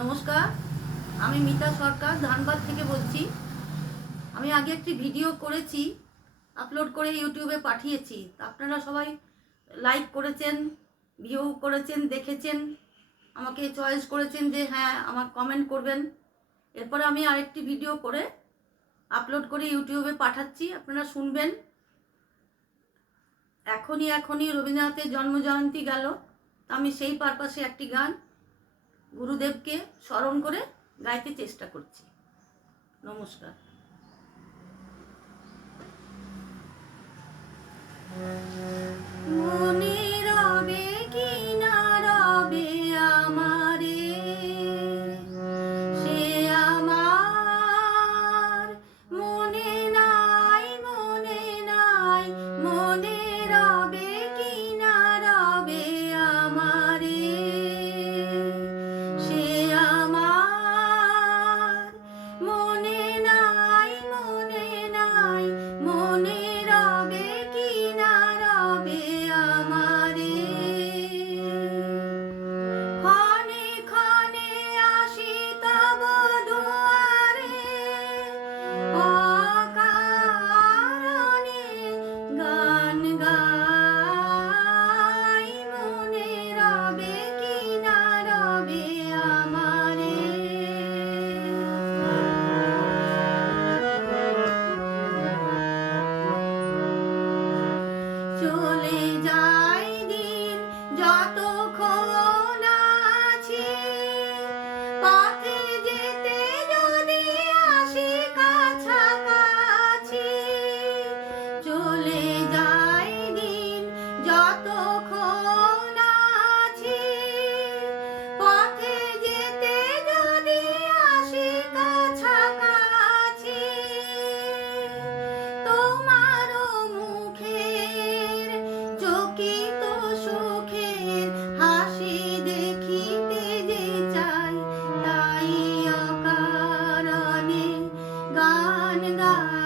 নমস্কার, আমি মিতা সরকার, ধানবাদ থেকে বলছি। আমি আগে একটি ভিডিও করেছি আপলোড করে ইউটিউবে পাঠিয়েছি। আপনারা সবাই লাইক করেছেন ভিউ করেছেন, দেখেছেন, আমাকে চয়েস করেছেন যে হ্যাঁ আমার কমেন্ট করবেন। এরপরে আমি আরেকটি ভিডিও করে আপলোড করে ইউটিউবে পাঠাচ্ছি, আপনারা শুনবেন। এখনই এখনই রবীন্দ্রনাথের জন্মজয়ন্তী গেল আমি সেই পারপাসে একটি গান গুরুদেবকে স্মরণ করে গাইতে চেষ্টা করছি। নমস্কার। মনে and I.